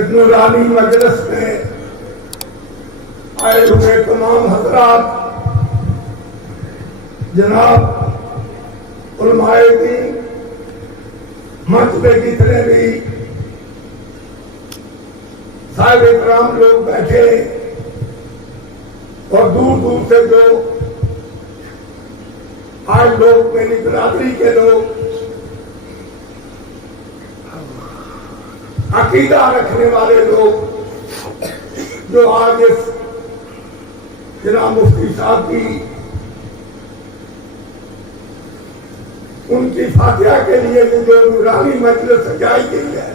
اس نورانی مجلس میں آئے ہوئے تمام حضرات، جناب علماء دین، منچ پہ جتنے بھی صاحب اکرام لوگ بیٹھے اور دور دور سے جو آج لوگ میری برادری کے لوگ عقیدہ رکھنے والے لوگ جو آج اس جناب مفتی صاحب کی ان کی فاتحہ کے لیے جو نورانی مجلس سجائی گئی ہے،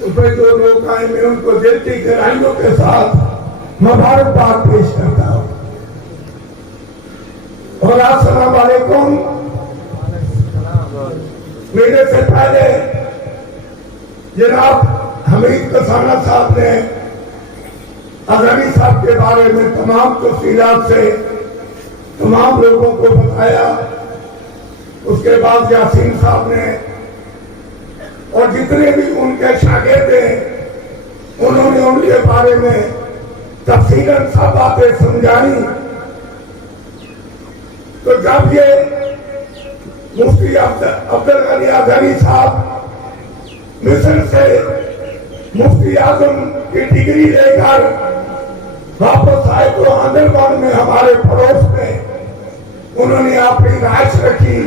اس میں جو لوگ آئے، میں ان کو دل کی گہرائیوں کے ساتھ مبارکباد پیش کرتا ہوں۔ اور السلام علیکم۔ میرے سے پہلے جناب حمید کسانہ صاحب نے اظہری صاحب کے بارے میں تمام تفصیلات سے تمام لوگوں کو بتایا۔ اس کے بعد یاسین صاحب نے اور جتنے بھی ان کے شاگرد ہیں انہوں نے ان کے بارے میں تفصیلاً سب باتیں سمجھائی۔ تو جب یہ مفتی عبدالغنی اظہری صاحب مصر سے مفتی اعظم کی ڈگری لے کر واپس آئے تو آندربان میں ہمارے پڑوس میں انہوں نے اپنی رہائش رکھی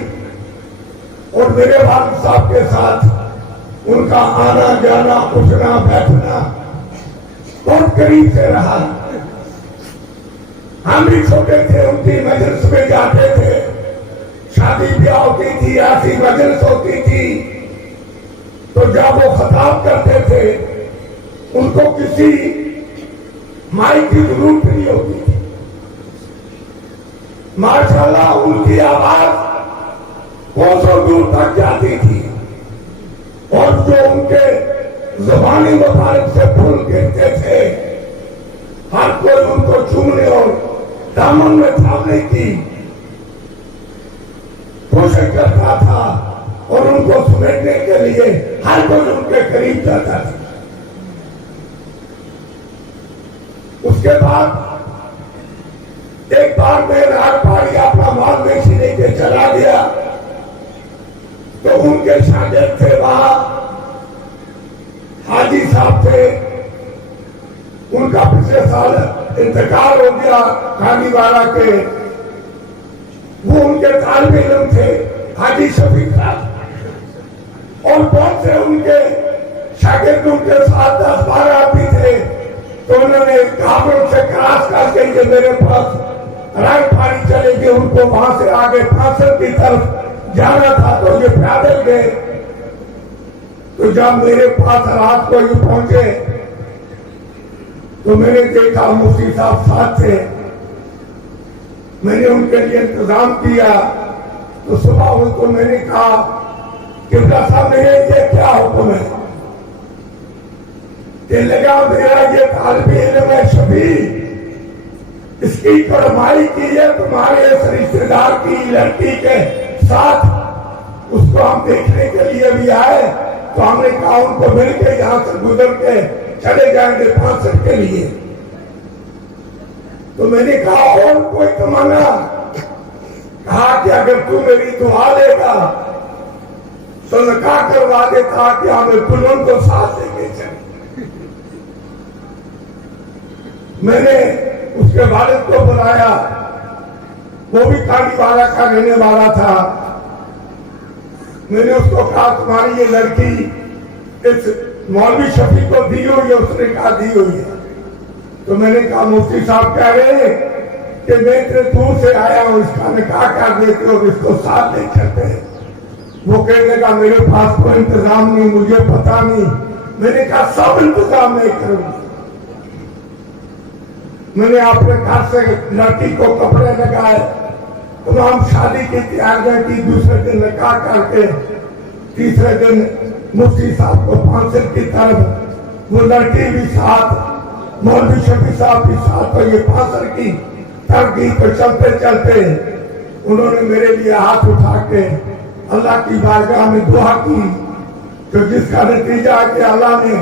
اور میرے والد صاحب کے ساتھ ان کا آنا جانا اٹھنا بیٹھنا بہت قریب سے رہا۔ ہم بھی چھوٹے تھے، ان کی مجلس میں جاتے تھے، شادی بیاہ ہوتی تھی، ایسی مجلس ہوتی تھی تو جب وہ خطاب کرتے تھے ان کو کسی مائک کی ضرورت نہیں ہوتی تھی۔ ماشاءاللہ ان کی آواز کوسوں دور تک جاتی تھی اور جو ان کے زبانی مبارک سے پھول گرتے تھے ہر کوئی ان کو چومنے اور دامن میں تھامنے کی کوشش کرتا تھا اور ان کو سمیٹنے کے لیے ہر کوئی ان کے قریب جاتا تھا۔ اس کے بعد ایک بار میں راگ پہاڑی اپنا مال مویشی لے کے چلا گیا تو ان کے شاگرد تھے وہاں، حاجی صاحب تھے، ان کا پچھلے سال انتقال ہو گیا خانی والا کے، وہ ان کے طالب علم تھے حاجی شفیق صاحب، اور بہت سے ان کے شاگرد ان کے ساتھ 10-12 آدمی تھے۔ تو انہوں نے کابل سے کراس کر کے یہ میرے پاس رائے پھاڑی چلے گی، ان کو وہاں سے آگے پھانسر کی طرف جانا تھا تو یہ پیدل گئے۔ تو جب میرے پاس رات کو یہ پہنچے تو میں نے دیکھا مفتی صاحب ساتھ تھے، میں نے ان کے لیے انتظام کیا۔ تو صبح ان کو میں نے کہا کہ صاحب میرے یہ کیا حکم ہے؟ کہ لگا میرا یہ طالب علم ہے شفیق، اس کی کڑمائی کی ہے تمہارے اس رشتے دار کی لڑکی کے ساتھ، اس کو ہم دیکھنے کے لیے بھی آئے تو ہم نے کہا ان کو مل کے یہاں سے گزر کے چلے جائیں گے 5 کے لیے۔ تو میں نے کہا اور کوئی تمنا؟ کہا کہ اگر تو میری دعا دے گا تو نکاح کروا دیتا کہ ہمیں دلہن کو ساتھ لے کے چلے۔ میں نے اس کے والد کو بلایا، وہ بھی کھانی والا کا رہنے والا تھا۔ میں نے اس کو کہا تمہاری یہ لڑکی اس مولوی شفیق کو دی ہوئی ہے؟ اس نے کہا دی ہوئی ہے۔ تو میں نے کہا مفتی صاحب کہہ رہے ہیں کہ میں اتنے دور سے آیا ہوں، اس کا نکاح کر دیتے اور اس کو ساتھ لے چلتے ہیں۔ وہ کہنے کا میرے پاس کوئی انتظام نہیں، مجھے پتا نہیں۔ میں نے کہا سب انتظام میں کروں گا۔ میں نے اپنے گھر سے لڑکی کو کپڑے لگائے، تمام شادی کی تیاریاں کی، دوسرے دن نکاح کر کے تیسرے دن مفتی صاحب کو 5 کی طرف، وہ لڑکی بھی ساتھ، مولوی شفیع صاحب بھی ساتھ، تو یہ 5 کی طرف گئی۔ تو چلتے چلتے انہوں نے میرے لیے ہاتھ اٹھا کے اللہ کی بارگاہ میں دعا کی، تو جس کا نتیجہ کہ اللہ نے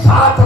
7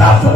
10